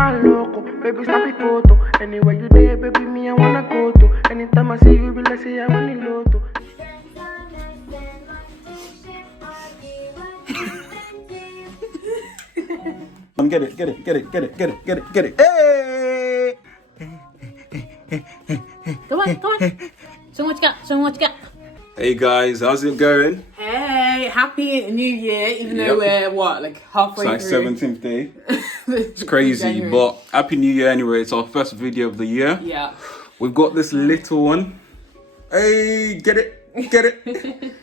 man loco, baby snap a photo. Anywhere you there, baby, me I wanna go to. Anytime I see you, be like say I want the lotto. Get it. Hey! Come on. Show me what you got. Hey guys, how's it going? Hey, happy New Year, even though we're halfway It's like through. 17th day. It's crazy, but happy New Year anyway. It's our first video of the year. Yeah. We've got this little one. Hey, get it.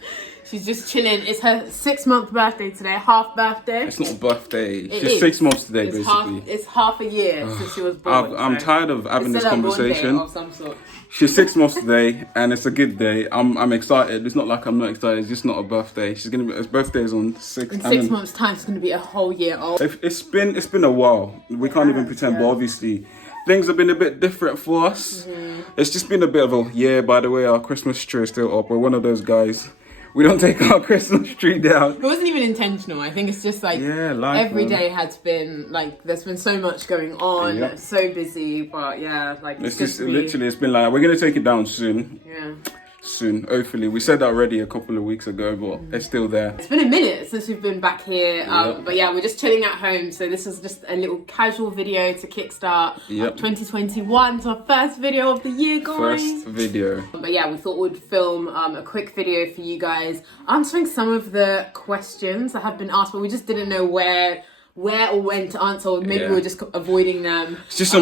She's just chilling. It's her 6-month birthday today, half birthday. It's not a birthday. It She's is. 6 months today, It's basically. It's half a year since she was born. I'm tired of having this It's still a born conversation. day of some sort. She's 6 months today, and it's a good day. I'm excited. It's not like I'm not excited. It's just not a birthday. Her birthday is on 6. In 6 months' time, it's going to be a whole year old. It's been a while. We can't even pretend, but obviously things have been a bit different for us. It's just been a bit of a year. By the way, our Christmas tree is still up. We're one of those guys. We don't take our Christmas tree down. It wasn't even intentional. I think it's just life, every day has been there's been so much going on, so busy, but it's just literally, it's been like, we're gonna take it down soon. Yeah. Soon, hopefully. We said that already a couple of weeks ago, but it's still there. It's been a minute since we've been back here, but we're just chilling at home. So this is just a little casual video to kickstart 2021. It's our first video of the year, guys. First video. But we thought we'd film a quick video for you guys, answering some of the questions that have been asked, but we just didn't know where or when to answer, or maybe we were just avoiding them. It's just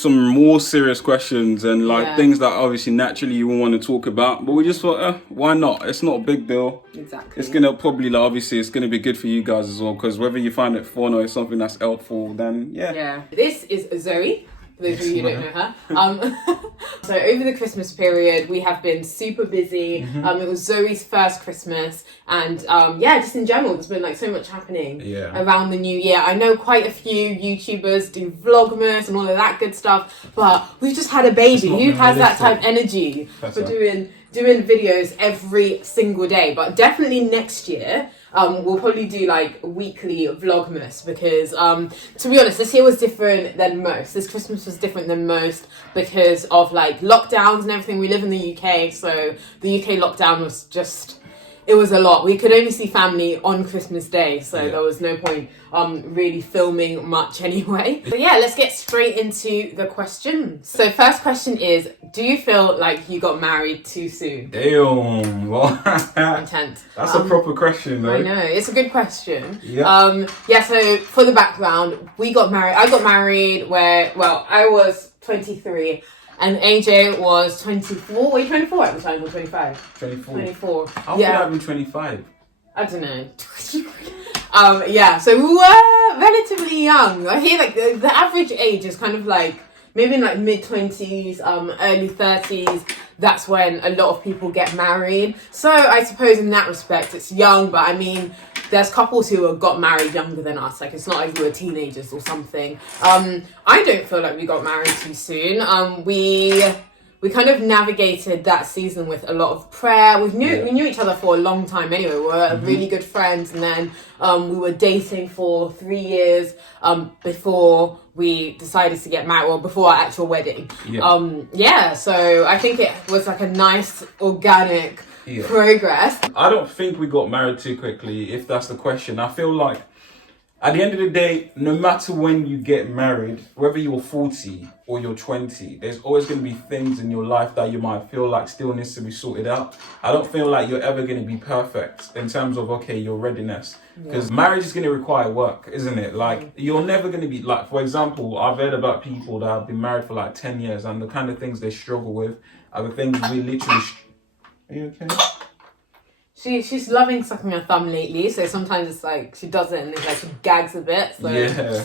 some more serious questions and things that obviously naturally you won't want to talk about, but we just thought, why not? It's not a big deal. Exactly. It's gonna probably obviously it's gonna be good for you guys as well, because whether you find it fun or it's something that's helpful, then This is Zoe. For those of you who don't know her. So over the Christmas period, we have been super busy. It was Zoe's first Christmas, and just in general, there's been so much happening around the new year. I know quite a few YouTubers do Vlogmas and all of that good stuff, but we've just had a baby. Who has that type of energy for doing videos every single day? But definitely next year, we'll probably do weekly Vlogmas, because to be honest, this year was different than most. This Christmas was different than most because of lockdowns and everything. We live in the UK, so the UK lockdown was just, it was a lot. We could only see family on Christmas Day, so there was no point really filming much anyway. But let's get straight into the questions. So first question is, do you feel like you got married too soon? Damn. Intense. That's a proper question, though. I know, it's a good question. So for the background, I got married I was 23 and AJ was 24. Were you 24 at the time, or 25? 24. How could I have been 25? I don't know. So we were relatively young. I hear the average age is kind of maybe in mid-20s, early 30s. That's when a lot of people get married. So I suppose in that respect it's young, but I mean, there's couples who have got married younger than us. It's not like we were teenagers or something. I don't feel like we got married too soon. We kind of navigated that season with a lot of prayer. We knew each other for a long time anyway. We were really good friends, and then we were dating for 3 years before we decided to get married, or before our actual wedding. So I think it was a nice organic progress. I don't think we got married too quickly, if that's the question. I feel like at the end of the day, no matter when you get married, whether you're 40 or you're 20, there's always going to be things in your life that you might feel like still needs to be sorted out. I don't feel like you're ever going to be perfect in terms of, your readiness. Because marriage is going to require work, isn't it? You're never going to be, for example, I've heard about people that have been married for 10 years, and the kind of things they struggle with are the things we literally... Are you okay? She's loving sucking her thumb lately, so sometimes it's she does it and she gags a bit. So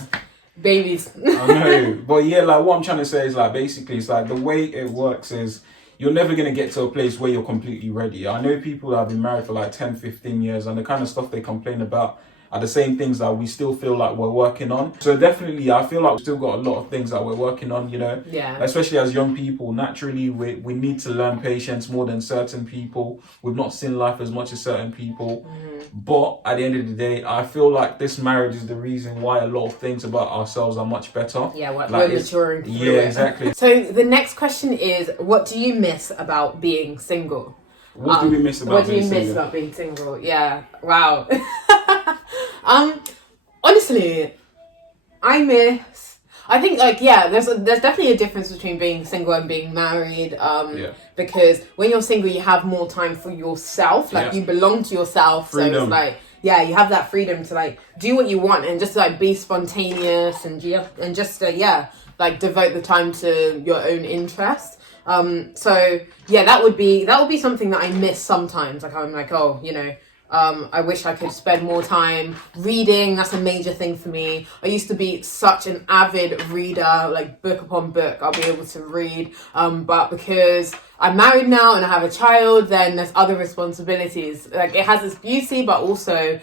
babies. I know, but what I'm trying to say is basically it's the way it works is you're never going to get to a place where you're completely ready. I know people that have been married for 10, 15 years, and the kind of stuff they complain about are the same things that we still feel like we're working on. So definitely, I feel like we've still got a lot of things that we're working on, you know. Yeah. Especially as young people, naturally, we need to learn patience more than certain people. We've not seen life as much as certain people. But at the end of the day, I feel like this marriage is the reason why a lot of things about ourselves are much better. Yeah, we're Like, maturing through yeah, it. exactly. So the next question is, what do you miss about being single? What do we miss about What do you being miss single? about being single? Yeah. Wow. Honestly, I think there's definitely a difference between being single and being married. Because when you're single, you have more time for yourself. Like you belong to yourself. Freedom. So it's like, yeah, you have that freedom to like do what you want and just like be spontaneous and just devote the time to your own interests. So yeah, that would be something that I miss sometimes. Like I'm like, oh, you know, I wish I could spend more time reading. That's a major thing for me. I used to be such an avid reader, like book upon book, I'll be able to read. But because I'm married now and I have a child, then there's other responsibilities. Like it has its beauty, but also,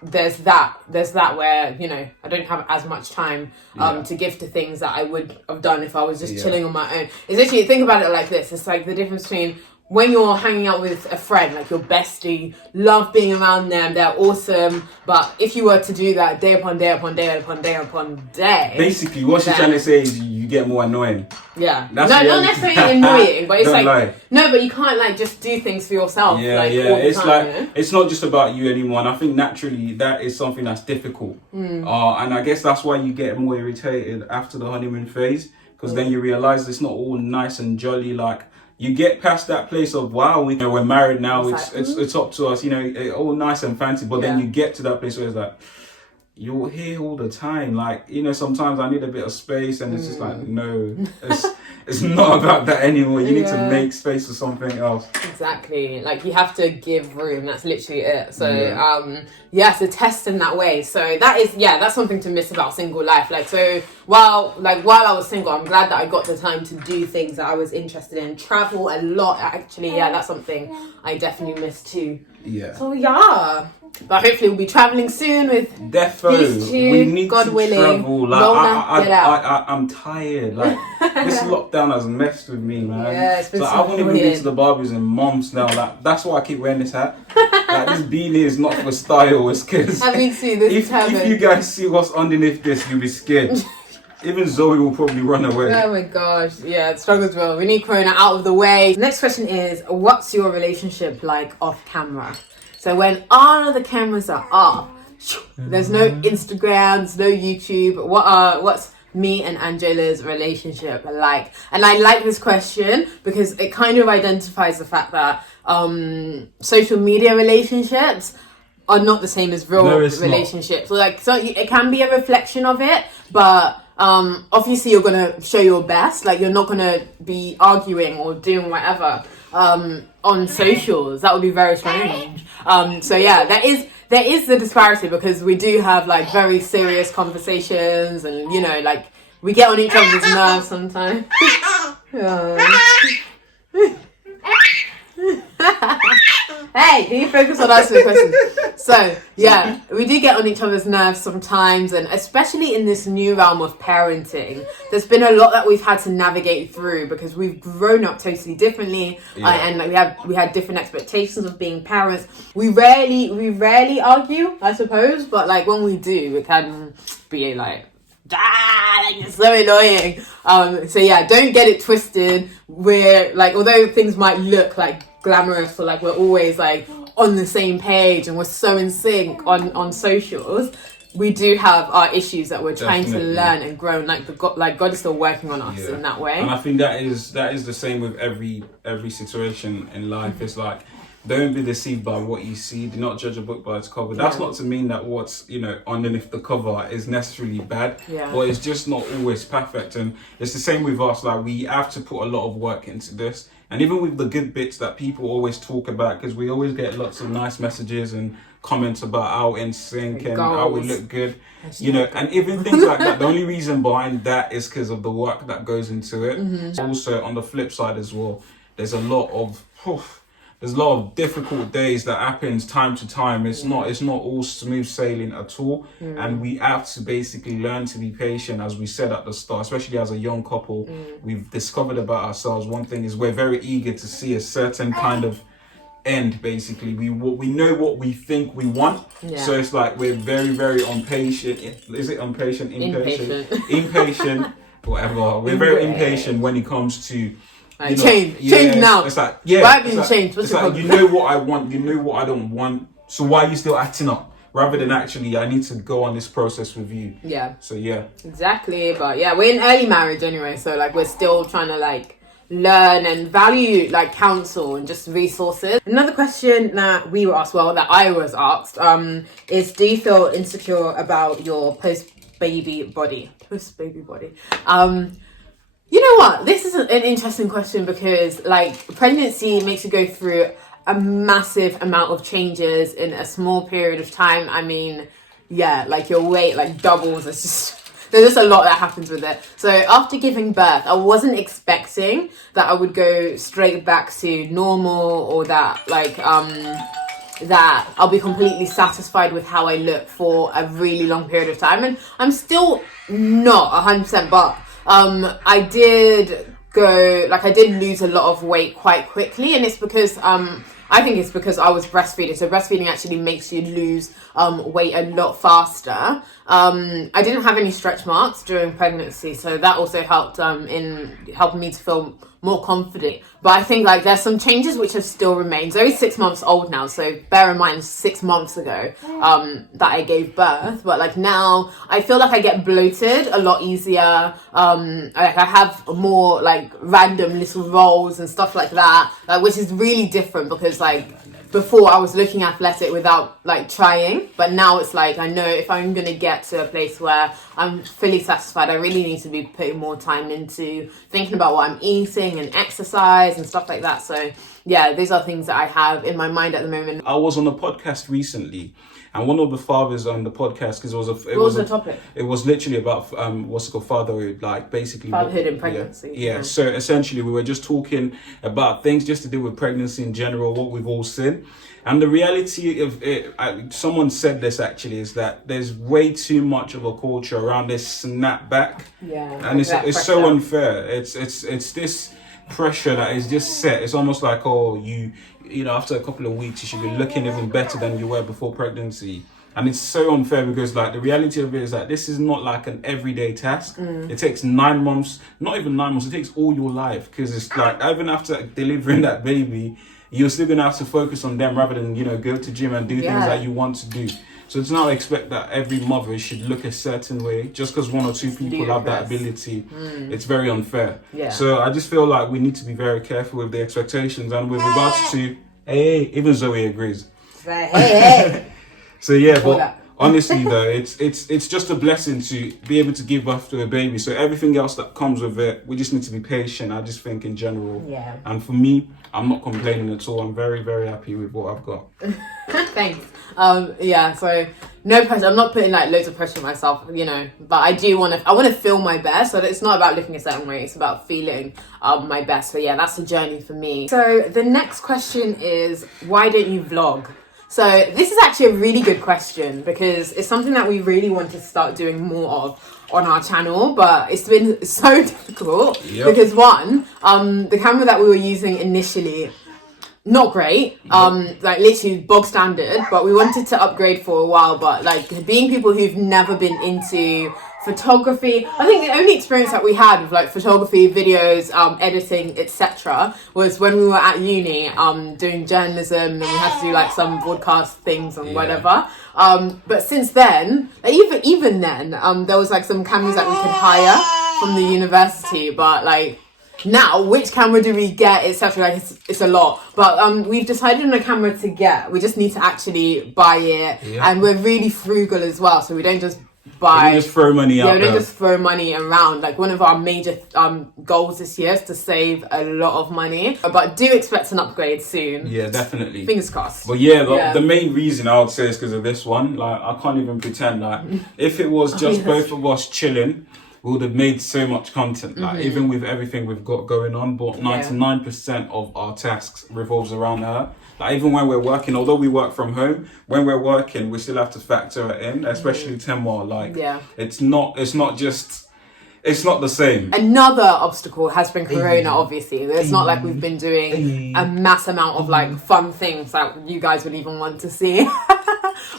there's that where, you know, I don't have as much time to give to things that I would have done if I was just chilling on my own. It's literally, think about it like this. It's like the difference between when you're hanging out with a friend, like your bestie, love being around them, they're awesome. But if you were to do that day upon day upon day upon day upon day, basically what she's trying to say is you get more annoying. Yeah. That's not necessarily annoying, but it's Don't like lie. no, but you can't like just do things for yourself. Yeah, like, yeah. all the It's time, like you know? it's not just about you anymore. And I think naturally that is something that's difficult. And I guess that's why you get more irritated after the honeymoon phase, because then you realize it's not all nice and jolly. Like you get past that place of wow, we're married now. It's up to us. You know, all nice and fancy. But then you get to that place where it's like, you're here all the time. Like, you know, sometimes I need a bit of space, and it's just like, no, it's not about that anymore. You need to make space for something else. Exactly. Like you have to give room. That's literally it. So it's a test in that way. So that's something to miss about single life. Like so while I was single, I'm glad that I got the time to do things that I was interested in. Travel a lot, actually. Yeah, that's something I definitely miss too. Yeah. So yeah. But hopefully we'll be travelling soon with Defo. We need God to willing. travel. Like Get out. I'm tired. Like this lockdown has messed with me, man. Yeah, it's been I won't even weird. be to the barbies in months now. Like that's why I keep wearing this hat. Like this beanie is not for style. It's because if you guys see what's underneath this, you'll be scared. Even Zoe will probably run away. Oh my gosh, yeah, it struggles well. We need Corona out of the way. Next question is, what's your relationship like off camera? So when all of the cameras are off, there's no Instagrams, no YouTube. What's me and Anjola's relationship like? And I like this question because it kind of identifies the fact that social media relationships are not the same as real relationships. So it can be a reflection of it, but obviously you're gonna show your best. Like you're not gonna be arguing or doing whatever on socials. That would be very strange. So yeah, there is the disparity because we do have like very serious conversations, and you know, like we get on each other's nerves sometimes. Hey, can you focus on answering the question? So, yeah, we do get on each other's nerves sometimes, and especially in this new realm of parenting, there's been a lot that we've had to navigate through because we've grown up totally differently, and like we had different expectations of being parents. We rarely argue, I suppose, but like when we do, it can be like it's so annoying. So yeah, don't get it twisted. We're like, although things might look like glamorous or like we're always like on the same page and we're so in sync on socials, we do have our issues that we're trying to learn and grow, and God is still working on us in that way. And I think that is the same with every situation in life. It's like, don't be deceived by what you see. Do not judge a book by its cover. That's not to mean that what's, you know, underneath the cover is necessarily bad. But it's just not always perfect. And it's the same with us. Like, we have to put a lot of work into this. And even with the good bits that people always talk about, because we always get lots of nice messages and comments about how in sync and how we look good. You know, and even things like that, the only reason behind that is because of the work that goes into it. Also, on the flip side as well, there's a lot of there's a lot of difficult days that happens time to time. It's not all smooth sailing at all. And we have to basically learn to be patient, as we said at the start, especially as a young couple. We've discovered about ourselves, one thing is we're very eager to see a certain kind of end. Basically, we know what we think we want, so it's like we're very, very impatient. Is it impatient? Impatient, whatever. We're very impatient when it comes to change now. It's like change. What's it's like you know what I want, you know what I don't want. So why are you still acting up? Rather than actually, I need to go on this process with you. Yeah. So exactly. But yeah, we're in early marriage anyway, so like we're still trying to like learn and value like counsel and just resources. Another question that we were asked, that I was asked, is do you feel insecure about your post-baby body? You know what? This is an interesting question because like pregnancy makes you go through a massive amount of changes in a small period of time. I mean, like your weight like doubles. There's just a lot that happens with it. So after giving birth, I wasn't expecting that I would go straight back to normal, or that like that I'll be completely satisfied with how I look for a really long period of time. And I'm still not 100%, but I did lose a lot of weight quite quickly, and it's because I think it's because I was breastfeeding. So breastfeeding actually makes you lose weight a lot faster. I didn't have any stretch marks during pregnancy, so that also helped in helping me to feel more confident. But I think like there's some changes which have still remained. Zoe's 6 months old now, so bear in mind 6 months ago that I gave birth. But like now I feel like I get bloated a lot easier. I have more like random little rolls and stuff like that, which is really different because like before I was looking athletic without like trying, but now it's like I know if I'm gonna get to a place where I'm fully satisfied, I really need to be putting more time into thinking about what I'm eating and exercise and stuff like that. So yeah, these are things that I have in my mind at the moment. I was on a podcast recently, and one of the fathers on the podcast, because what was the topic? It was literally about what's it called, fatherhood, like basically fatherhood and pregnancy. Yeah. So essentially, we were just talking about things just to do with pregnancy in general, what we've all seen, and the reality of it. Someone said this actually is that there's way too much of a culture around this snapback. And it's so unfair. It's this pressure that is just set. It's almost like, you know, after a couple of weeks you should be looking even better than you were before pregnancy. And it's so unfair because like the reality of it is that this is not like an everyday task. It takes 9 months, not even 9 months, it takes all your life, because it's like even after delivering that baby you're still gonna have to focus on them rather than, you know, go to gym and do things that you want to do. So it's not expect that every mother should look a certain way just because 1 or 2 people have that ability. It's very unfair. So I just feel like we need to be very careful with the expectations, and with regards to even Zoe agrees. So yeah, but honestly though, it's just a blessing to be able to give birth to a baby. So everything else that comes with it, we just need to be patient, I just think, in general. And for me, I'm not complaining at all. I'm very, very happy with what I've got. Thanks. So no pressure. I'm not putting like loads of pressure on myself, you know, but I want to feel my best. So it's not about looking a certain way, it's about feeling my best. So yeah, that's the journey for me. So the next question is, why don't you vlog? So this is actually a really good question because it's something that we really want to start doing more of on our channel, but it's been so difficult because one, the camera that we were using initially, not great, like literally bog standard, but we wanted to upgrade for a while. But like being people who've never been into photography, I think the only experience that we had with like photography, videos, editing, etc. was when we were at uni doing journalism, and we had to do like some broadcast things and whatever. But since then, even then, there was like some cameras that we could hire from the university, but like now which camera do we get, etc. Like it's a lot, but we've decided on a camera to get. We just need to actually buy it, and we're really frugal as well, so we don't just buy, just throw money out. We don't just throw money around. Like one of our major goals this year is to save a lot of money, but do expect an upgrade soon. Yeah, definitely. Fingers crossed. But the main reason I would say is because of this one. Like I can't even pretend. Like if it was just both of us chilling, we would have made so much content. Like even with everything we've got going on, but 99% of our tasks revolves around her. Like even when we're working, although we work from home, when we're working, we still have to factor it in, especially Temwa. Like it's not the same. Another obstacle has been Corona, obviously. It's not like we've been doing a mass amount of like fun things that you guys would even want to see.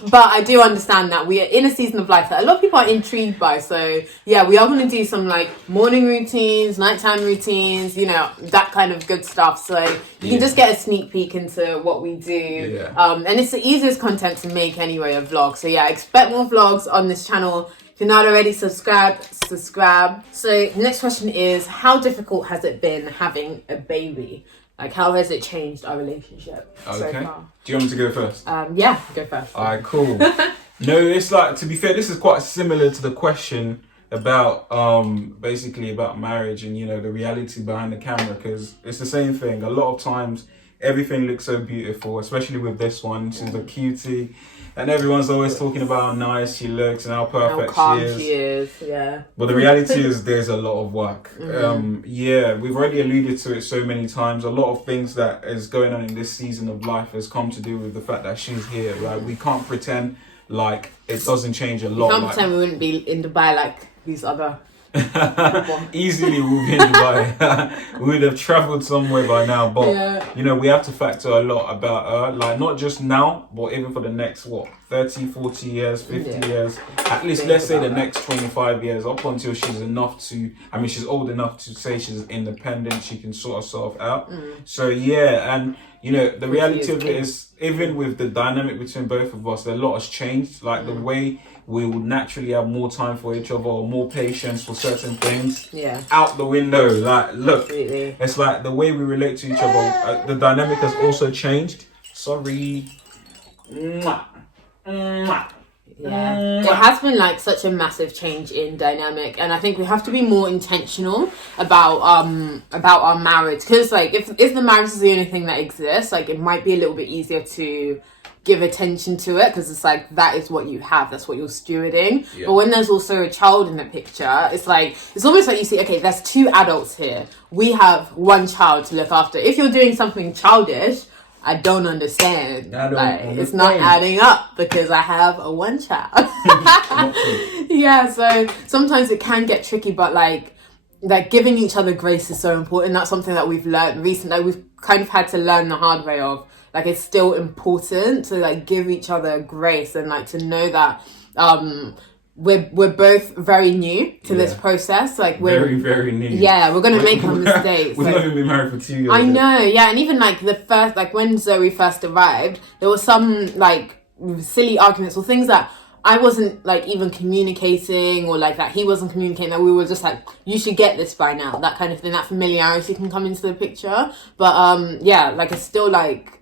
But I do understand that we are in a season of life that a lot of people are intrigued by. So yeah, we are going to do some like morning routines, nighttime routines, you know, that kind of good stuff. So you can just get a sneak peek into what we do. And it's the easiest content to make anyway, a vlog. So yeah, expect more vlogs on this channel. If you're not already subscribed. So next question is, how difficult has it been having a baby? Like, how has it changed our relationship so far? Do you want me to go first? Yeah, go first. All right, cool. No, it's like, to be fair, this is quite similar to the question about basically about marriage and, you know, the reality behind the camera, because it's the same thing. A lot of times everything looks so beautiful, especially with this one. She's a cutie, and everyone's always talking about how nice she looks and how perfect she is. Yeah. But the reality is there's a lot of work. We've already alluded to it so many times. A lot of things that is going on in this season of life has come to do with the fact that she's here. Like, we can't pretend like it doesn't change a lot. We can't pretend we wouldn't be in Dubai like these other easily we'll be in Dubai. We would have traveled somewhere by now, but you know, we have to factor a lot about her, like not just now, but even for the next 30, 40 years, 50 years, at least let's say the next 25 years, up until she's she's old enough to say she's independent, she can sort herself out. So and you know, the reality of it is, even with the dynamic between both of us, a lot has changed. Like the way we would naturally have more time for each other or more patience for certain things. Out the window. Like, look, it's like the way we relate to each other, the dynamic has also changed. Sorry. There has been like such a massive change in dynamic, and I think we have to be more intentional about our marriage, because like if the marriage is the only thing that exists, like it might be a little bit easier to give attention to it, because it's like that is what you have, that's what you're stewarding. But when there's also a child in the picture, it's like it's almost like you see, okay, there's two adults here, we have one child to look after. If you're doing something childish, I don't understand. It's not adding up, because I have one child. So sometimes it can get tricky, but like giving each other grace is so important. That's something that we've learned recently. We've kind of had to learn the hard way of, like, it's still important to like give each other grace, and like to know that we're both very new to this process. Like we're very, very new. Yeah, we're gonna make our mistakes. We've not even been married for 2 years. I know, and even like the first, like when Zoe first arrived, there was some like silly arguments or things that I wasn't like even communicating, or like that he wasn't communicating, that we were just like, you should get this by now, that kind of thing. That familiarity can come into the picture. But like it's still like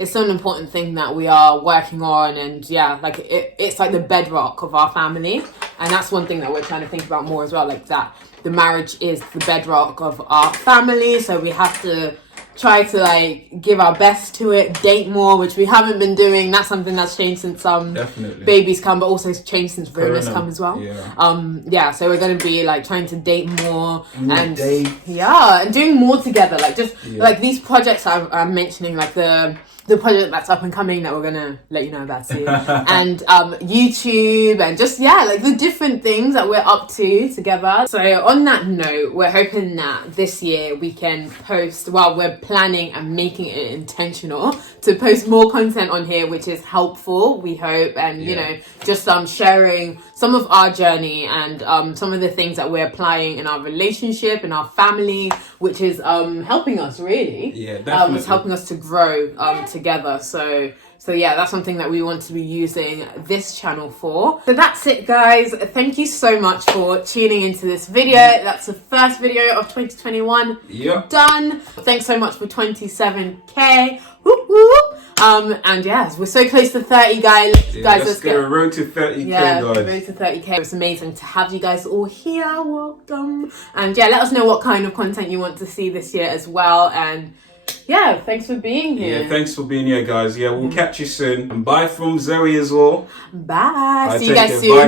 it's still an important thing that we are working on, and like it's like the bedrock of our family, and that's one thing that we're trying to think about more as well, like that the marriage is the bedrock of our family, so we have to try to like give our best to it, date more, which we haven't been doing. That's something that's changed since babies come, but also it's changed since Rona's come as well. So we're going to be like trying to date more and doing more together, like just like these projects I'm mentioning, like the project that's up and coming that we're gonna let you know about soon, and YouTube, and just like the different things that we're up to together. So on that note, we're hoping that this year we can post, we're planning and making it intentional to post more content on here, which is helpful, we hope, and you know, just sharing some of our journey and some of the things that we're applying in our relationship, in our family, which is helping us really. It's helping us to grow together. So that's something that we want to be using this channel for. So that's it, guys. Thank you so much for tuning into this video. That's the first video of 2021 done. Thanks so much for 27k. Whoop, whoop. And we're so close to 30, guys. Let's get a road to 30k, guys. Road to 30k. It's amazing to have you guys all here. Welcome. And let us know what kind of content you want to see this year as well. And thanks for being here. Thanks for being here, guys. We'll catch you soon. And bye from Zoe as well. Bye. See you take guys care. soon. Bye.